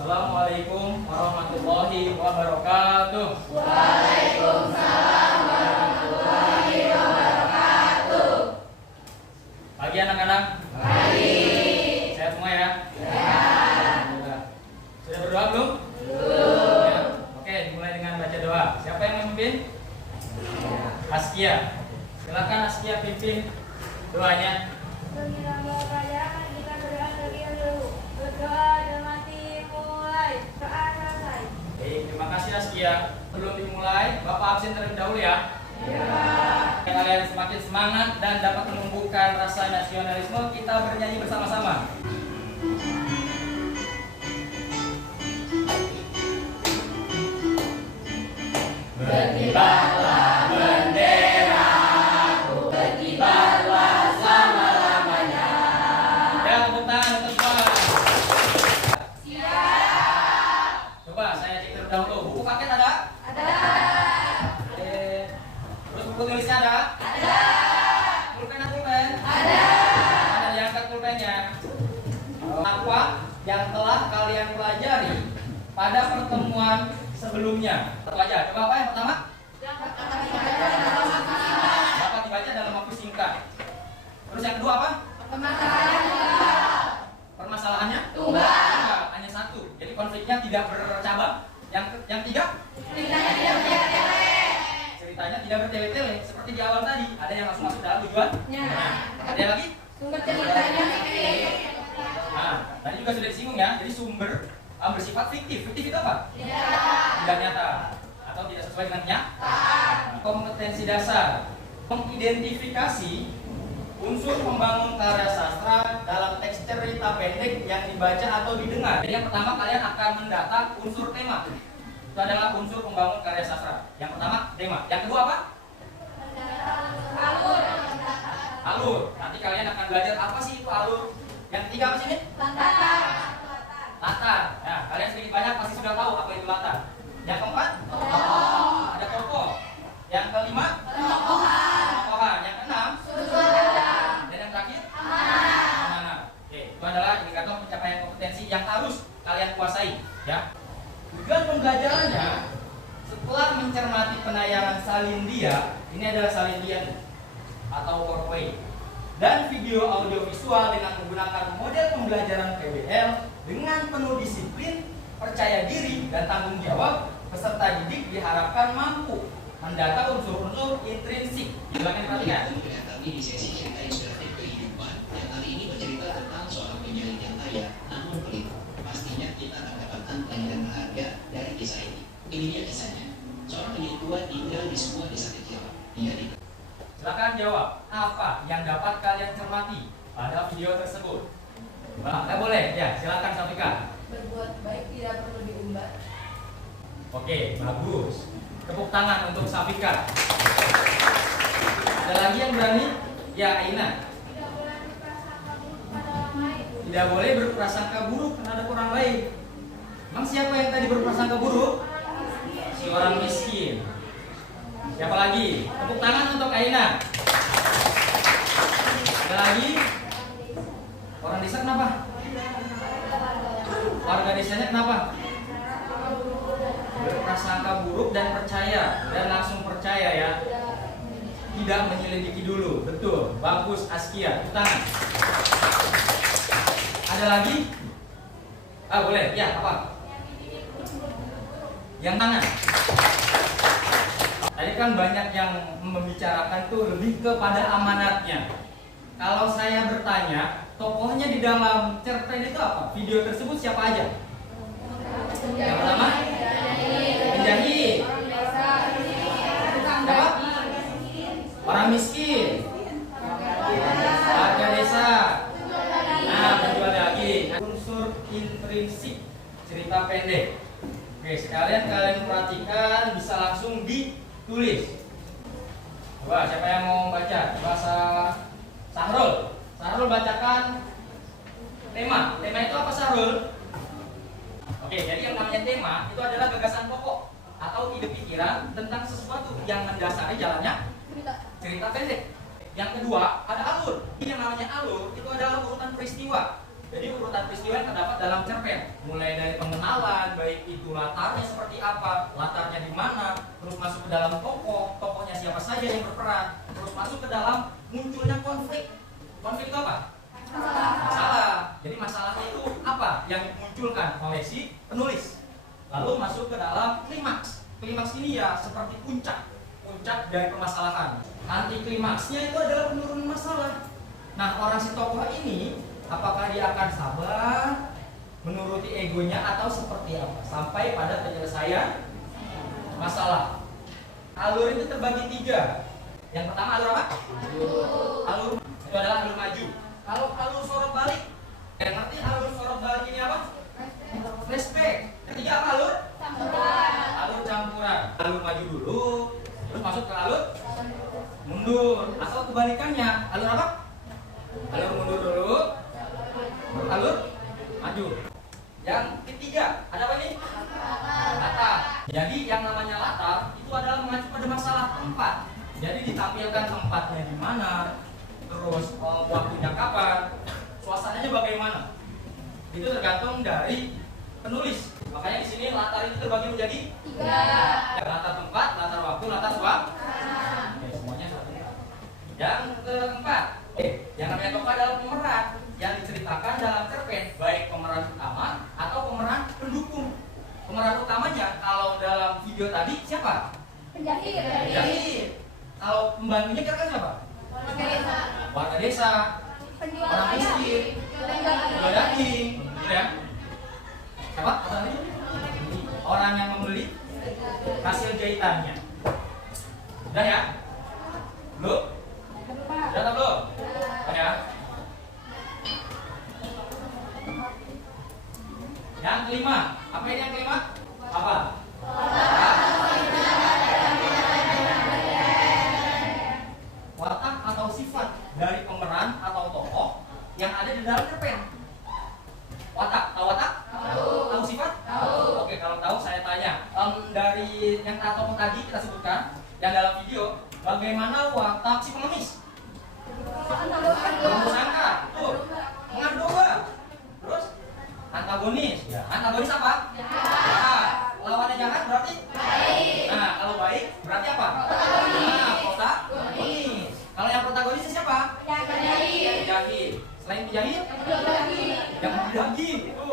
Assalamualaikum warahmatullahi wabarakatuh. Waalaikumsalam warahmatullahi wabarakatuh. Pagi anak-anak. Pagi. Sehat semua ya? Sehat. Sudah berdoa belum? Belum. Ya. Oke, dimulai dengan baca doa. Siapa yang memimpin? Askia. Silakan Askia pimpin doanya. Sebelum kita mau pelajaran, kita berdoa terlebih dahulu. Berdoa dalam hati mulai. Doa selesai. Baik, terima kasih Askia. Sebelum dimulai, Bapak absen terlebih dahulu ya. Ya. Kalian semakin semangat dan dapat menumbuhkan rasa nasionalisme, kita bernyanyi bersama-sama. Berkibarlah benderaku, berkibarlah selama-lamanya. Ya, tepuk tangan untuk semua. Siap. Coba saya cek terlebih dahulu. Buku paket ada? Ada. Terus buku tulisnya ada? Ada. Pulpen? Ada. Mana diangkat pulpennya? Apa yang telah kalian pelajari pada pertemuan sebelumnya? Aja. Coba apa yang pertama? Dapat dibaca dalam waktu singkat. Terus yang kedua apa? Permasalahannya? Tunggal. Hanya satu. Jadi konfliknya tidak bercabang. Yang tiga? Ceritanya tidak bertele-tele seperti di awal tadi. Ada yang langsung masuk dalam tujuannya. Ada yang lagi? Sumber ceritanya fiktif. Nah, tadi juga sudah disinggung ya. Jadi sumber bersifat fiktif. Fiktif itu apa? Tidak nyata atau tidak sesuai dengan nyata. Kompetensi dasar mengidentifikasi unsur pembangun karya sastra dalam teks cerita pendek yang dibaca atau didengar. Jadi yang pertama kalian akan mendata unsur tema. Itu adalah unsur pembangun karya sastra. Yang pertama tema. Yang kedua apa? Alur. Alur. Nanti kalian akan belajar apa sih itu alur. Yang ketiga apa sih ini? Latar. Nah, kalian sedikit banyak pasti sudah tahu apa itu latar. Yang keempat? Ada tokoh. Yang kelima? Tokohan. Yang keenam? Dan yang terakhir? Amanah. Oke, itu adalah indikator pencapaian kompetensi yang harus kalian kuasai, ya. Tujuan pembelajarannya setelah mencermati penayangan Salindia, ini adalah Salindia atau PowerPoint, dan video audiovisual dengan menggunakan model pembelajaran PBL dengan penuh disiplin, percaya diri, dan tanggung jawab, peserta didik diharapkan mampu mendata unsur-unsur intrinsik. Silakan perhatikan. Kami di sesi cerita inspiratif kehidupan yang kali ini bercerita tentang seorang penyanyi yang kaya namun pelit. Pastinya kita akan mendapatkan pelajaran berharga dari kisah ini. Ini dia kisahnya. Seorang penyanyi tua tinggal di sebuah desa kecil. Dia di Silakan jawab apa yang dapat kalian cermati pada video tersebut. Boleh, ya. Silakan sampaikan. Berbuat baik tidak perlu diumbar. Oke, bagus. Tepuk tangan untuk Safika. Ada lagi yang berani? Ya, Aina. Tidak boleh berprasangka buruk Tidak boleh berprasangka buruk pada orang lain. terhadap orang lain. Emang siapa yang tadi berprasangka buruk? Si orang miskin. Siapa lagi? Tepuk tangan untuk Aina. Ada lagi? Orang desa kenapa? Warga desanya kenapa? Berprasangka buruk dan percaya, dan langsung percaya ya. Tidak menyelidiki dulu. Betul. Bagus Askia. Tepuk tangan. Ada lagi? Boleh. Ya, apa? Yang tangan. Tadi kan banyak yang membicarakan tuh lebih kepada amanatnya. Kalau saya bertanya, tokohnya di dalam cerpen itu apa? Video tersebut siapa aja? Yang pertama? Penjahit. Siapa? Orang miskin. Warga desa. Nah, penjual daging. Unsur intrinsik cerita pendek. Oke, sekalian kalian perhatikan, bisa langsung ditulis. Coba siapa yang mau baca? Bahasa Sahrul. Sahrul bacakan tema. Tema itu apa Sahrul? Oke, jadi yang namanya tema itu adalah gagasan pokok atau ide pikiran tentang sesuatu yang mendasari jalannya cerita pendek. Yang kedua ada alur. Yang namanya alur itu adalah urutan peristiwa. Jadi urutan peristiwa yang terdapat dalam cerpen, mulai dari pengenalan, baik itu latarnya seperti apa, latarnya di mana, terus masuk ke dalam tokoh, tokohnya siapa saja yang berperan, terus masuk ke dalam munculnya konflik. Konflik itu apa? Masalah. Jadi masalahnya itu apa yang dimunculkan oleh si penulis. Lalu masuk ke dalam klimaks. Klimaks ini ya seperti puncak dari permasalahan. Anti klimaksnya itu adalah penurunan masalah. Nah, orang si tokoh ini apakah dia akan sabar menuruti egonya atau seperti apa sampai pada penyelesaian masalah. Alur itu terbagi 3. Yang pertama alur apa? Alur itu adalah alur maju. Kalau alur sorot balik, yang ngerti alur sorot balik ini apa? Flashback. Ketiga apa alur? Alur campuran. Alur maju dulu, terus masuk ke alur mundur. Atau kebalikannya, alur apa? Alur mundur dulu, alur maju. Yang ketiga, ada apa nih? Latar. Jadi yang namanya latar itu adalah mengacu pada masalah tempat. Jadi ditampilkan tempatnya di mana, terus waktunya kapan, suasananya bagaimana. Itu tergantung dari penulis. Makanya di sini latar itu terbagi menjadi 3. Latar tempat, latar waktu, latar suasana. Oke, semuanya satu. Yang keempat, yang namanya tokoh adalah pemeran yang diceritakan dalam cerpen, baik pemeran utama atau pemeran pendukung. Pemeran utamanya kalau dalam video tadi siapa? Penjahit. Kalau pembantunya kira-kira siapa? Warga desa, orang miskin, jual daging, gitu ya. Siapa? Orang yang membeli hasil jahitannya. Udah ya? Belum? Udah atau belum? Udah ya? Yang kelima, apa ini yang kelima? Apa? Watak atau sifat dari pemeran atau tokoh yang ada di dalam cerpen. Watak, tahu watak? Tahu sifat? Oke, kalau tahu saya tanya. Dari yang tokoh tadi kita sebutkan, yang dalam video, bagaimana watak si pengemis? Sangka, tuh, mengadu domba. Terus antagonis. Ya. Antagonis apa? Jahat. Lawannya jahat berarti baik. Nah, kalau baik berarti apa? Nah, protagonis. Kalau yang protagonis siapa? Penjahit. Selain penjahit, yang beli daging itu,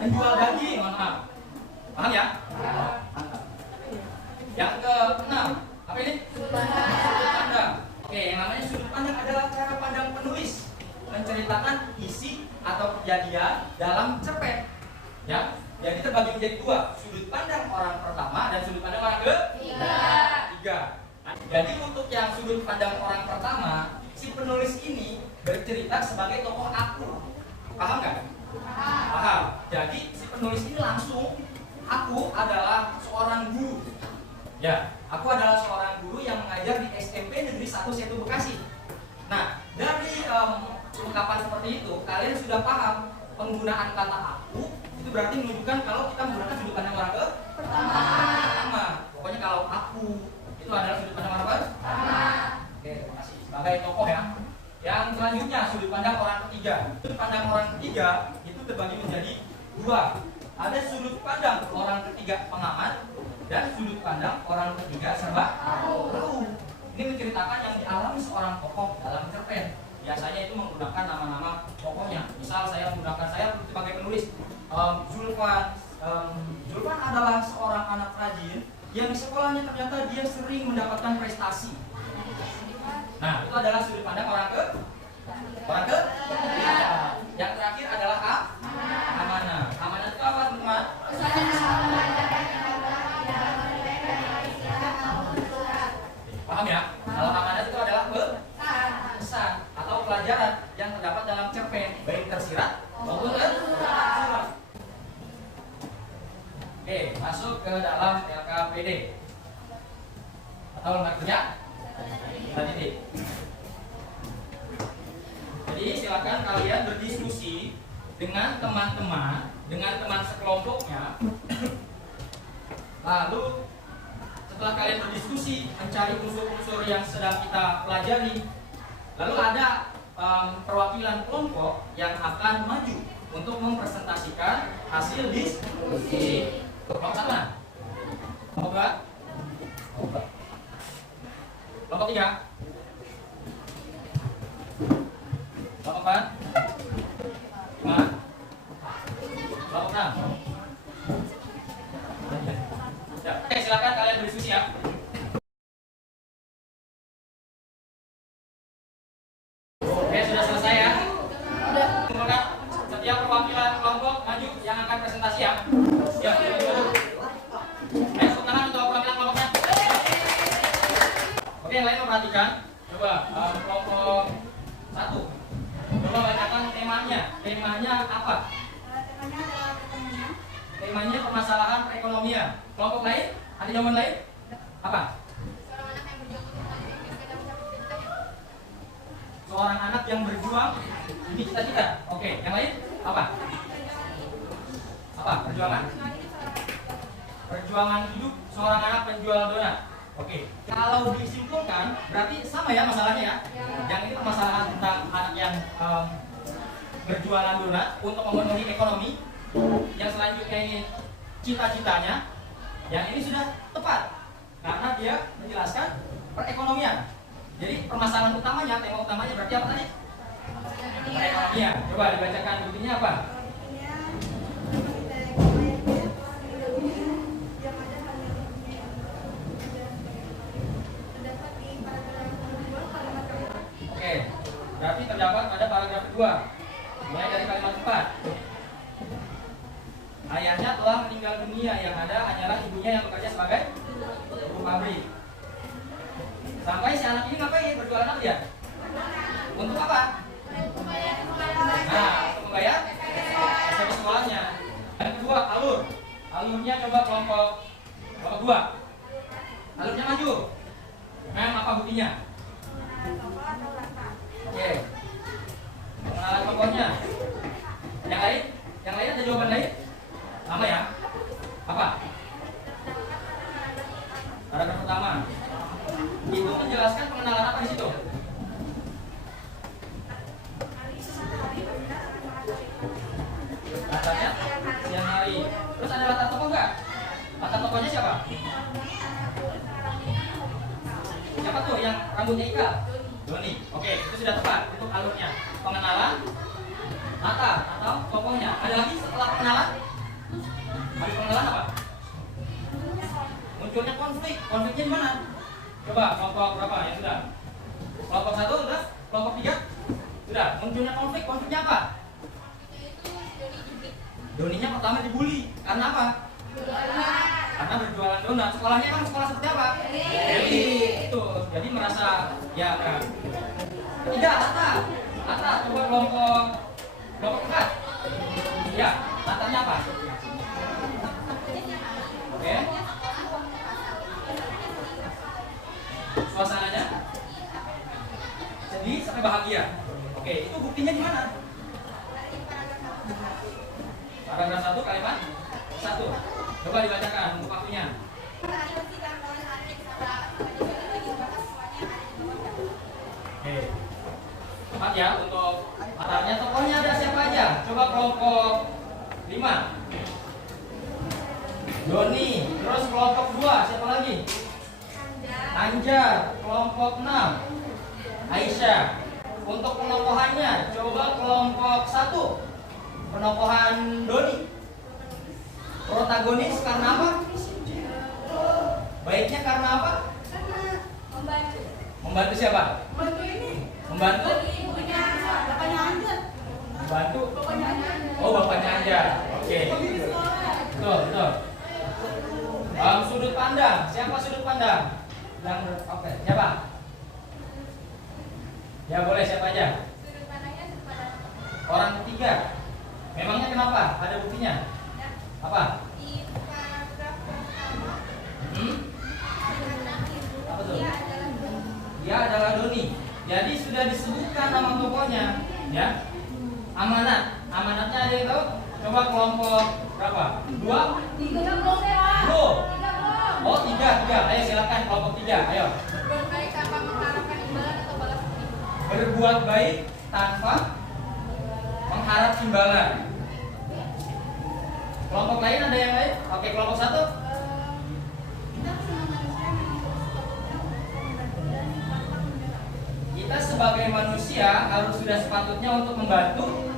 yang jual daging, maaf. Paham ya? Yang ke-6, apa ini? Sudut pandang. Oke, yang namanya sudut pandang adalah cara pandang penulis menceritakan isi atau kejadian dalam cerpen. Ya, jadi terbagi menjadi 2, sudut pandang orang pertama dan sudut pandang orang ketiga. Jadi untuk yang sudut pandang orang pertama, si penulis ini bercerita sebagai tokoh aku. Paham nggak? Paham. Jadi si penulis ini langsung, aku adalah seorang guru. Ya, aku adalah seorang guru yang mengajar di SMP Negeri 1 Setu Bekasi. Nah, dari ungkapan seperti itu, kalian sudah paham penggunaan kata aku itu berarti menunjukkan kalau kita menggunakan sudut pandang orang pertama. Pokoknya kalau aku itu adalah sudut pandang orang pertama. Oke, terima kasih. Sebagai tokoh ya. Yang selanjutnya sudut pandang orang ketiga. Sudut pandang orang ketiga itu terbagi menjadi 2. Ada sudut pandang orang ketiga pengamat dan sudut pandang orang ketiga serba tahu. Ini menceritakan yang dialami seorang tokoh dalam cerpen. Biasanya itu menggunakan nama-nama tokohnya. Misal saya menggunakan saya sebagai penulis Zulfan. Zulfan adalah seorang anak rajin yang di sekolahnya ternyata dia sering mendapatkan prestasi. Nah, itu adalah sudut pandang orang ketiga. Yang terakhir adalah amanah. Amanah itu apa, teman-teman? Paham ya? Kalau amanah itu adalah pesan atau pelajaran yang terdapat dalam cerpen, baik tersirat maupun tersurat. Oke, masuk ke dalam LKPD atau lembar kerja tadi. Jadi silakan kalian berdiskusi dengan teman-teman, dengan teman sekelompoknya. Lalu setelah kalian berdiskusi mencari unsur-unsur yang sedang kita pelajari, lalu ada perwakilan kelompok yang akan maju untuk mempresentasikan hasil diskusi. Kelompok sama? Kelompok dua? Kelompok tiga? Kelompok empat? Lima? Kelompok enam? Ya, oke, silakan kalian berdiskusi ya. Oke, sudah selesai ya. Kemudian setiap perwakilan kelompok maju yang akan presentasi ya. Ya, maju. Ayo tepuk tangan untuk perwakilan kelompoknya. Oke, yang lain memperhatikan. Coba kelompok satu. Coba bacakan temanya. Temanya apa? Temanya permasalahan perekonomian. Kelompok lain? Ada jawaban lain? Apa? Seorang anak yang berjuang demi cita-cita. Oke, yang lain? Apa? Apa? Perjuangan? Perjuangan hidup seorang anak penjual donat. Oke, kalau disimpulkan berarti sama ya masalahnya ya. Yang ini permasalahan tentang anak yang berjualan donat untuk memenuhi ekonomi. Yang selanjutnya ini cita-citanya. Yang ini sudah tepat karena dia menjelaskan perekonomian. Jadi permasalahan utamanya, tema utamanya berarti apa tadi? Perekonomian. Coba dibacakan buktinya apa? Oke, berarti terdapat pada paragraf kedua. Mulai dari kalimat 4. Ayahnya telah meninggal dunia, yang ada hanyalah ibunya yang bekerja sebagai buruh pabrik. Sampai si anak ini ngapain? Berjualan apa dia? Untuk apa? Nah, untuk membayar SPP sekolahnya. Yang kedua, alur. Alurnya coba kelompok 2. Alurnya maju. Apa buktinya? Oke. Pengenalan tokohnya. Yang lain? Yang lain ada jawaban lain? Sama ya? Apa? Paragraf pertama. Itu menjelaskan pengenalan apa di situ? Latarnya siang hari. Terus ada latar tokoh enggak? Latar tokohnya siapa? Siapa tuh yang rambutnya ikal? Doni. Oke, itu sudah tepat untuk alurnya. Pengenalan, latar atau tokohnya. Ada lagi setelah pengenalan? Habis pengenalan apa? Munculnya konflik. Konfliknya di mana? Coba kelompok berapa yang sudah? Kelompok 1 sudah? Kelompok 3? Sudah. Munculnya konflik. Konfliknya apa? Doninya pertama dibully. Karena apa? Karena berjualan donat. Sekolahnya emang sekolah seperti apa? Itu. Jadi merasa ya kan. Ketiga, Lata. Coba kelompok 4. Ya, latarnya apa? Oke. Suasananya sedih sampai bahagia. Oke, itu buktinya di mana? Paragraf 1 kalimat 1. Coba dibacakan untuk waktunya. Oke. Tepat ya untuk latarnya. Tokohnya ada siapa aja? Coba kelompok 5. Doni. Terus kelompok 2 siapa lagi? Anjar. Kelompok 6 Aisyah. Untuk penokohannya coba kelompok 1 penokohan Doni. Protagonis karena apa? Baiknya karena apa? Membantu siapa? Membantu? Membantu? Oh, bapaknya Anjar. Oke. Betul. Sudut pandang. Siapa sudut pandang? Oke, siapa? Ya boleh, siapa aja? Orang ketiga. Memangnya kenapa? Ada buktinya? Apa? Apa tuh? Dia adalah Doni. Jadi sudah disebutkan nama tokohnya, ya. Amanatnya ada yang tahu? Coba kelompok berapa? 2? 3. Oh, 3. Ayo silakan kelompok 3. Ayo. Berbuat baik tanpa mengharapkan imbalan atau balas budi. Berbuat baik tanpa mengharap imbalan. Kelompok lain ada yang lain? Oke, kelompok 1. Kita sebagai manusia harus sudah sepatutnya untuk membantu,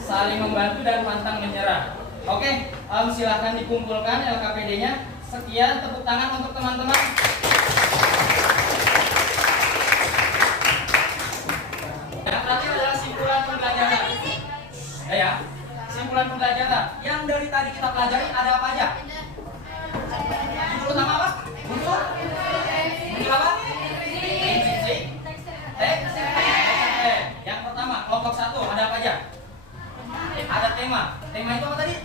saling membantu dan pantang menyerah. Oke, silahkan dikumpulkan LKPD-nya. Sekian, tepuk tangan untuk teman-teman. Yang terakhir adalah simpulan pembelajaran. Ya, simpulan pembelajaran. Yang dari tadi kita pelajari ada apa aja? Judul utama apa? Unsur? Unsur apa? Teks. Yang pertama, kelompok 1 ada apa aja? Ada tema. Tema itu apa tadi?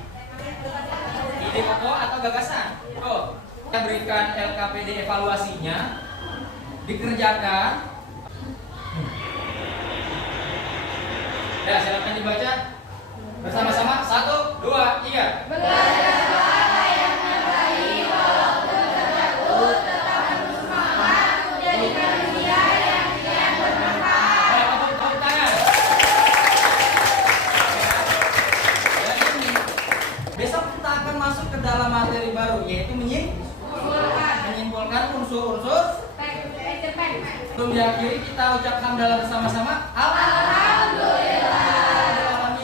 Ide pokok atau gagasan. Tuh, kita berikan LKPD evaluasinya, dikerjakan. Ya, silakan dibaca bersama-sama. 1, 2, 3. Belajarlah yang terbaik walaupun terjatuh, tetap terus semangat menjadi manusia yang kian bermanfaat. Ayo, tepuk tangan. Jadi, besok kita akan masuk ke dalam materi baru, yaitu menyimpulkan unsur-unsur. Sebelum diakhiri, kita ucap hamdalah bersama-sama. Alhamdulillah.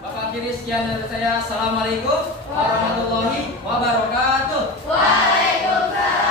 Bapak akhiri sekian dari saya. Assalamualaikum warahmatullahi wabarakatuh. Waalaikumsalam.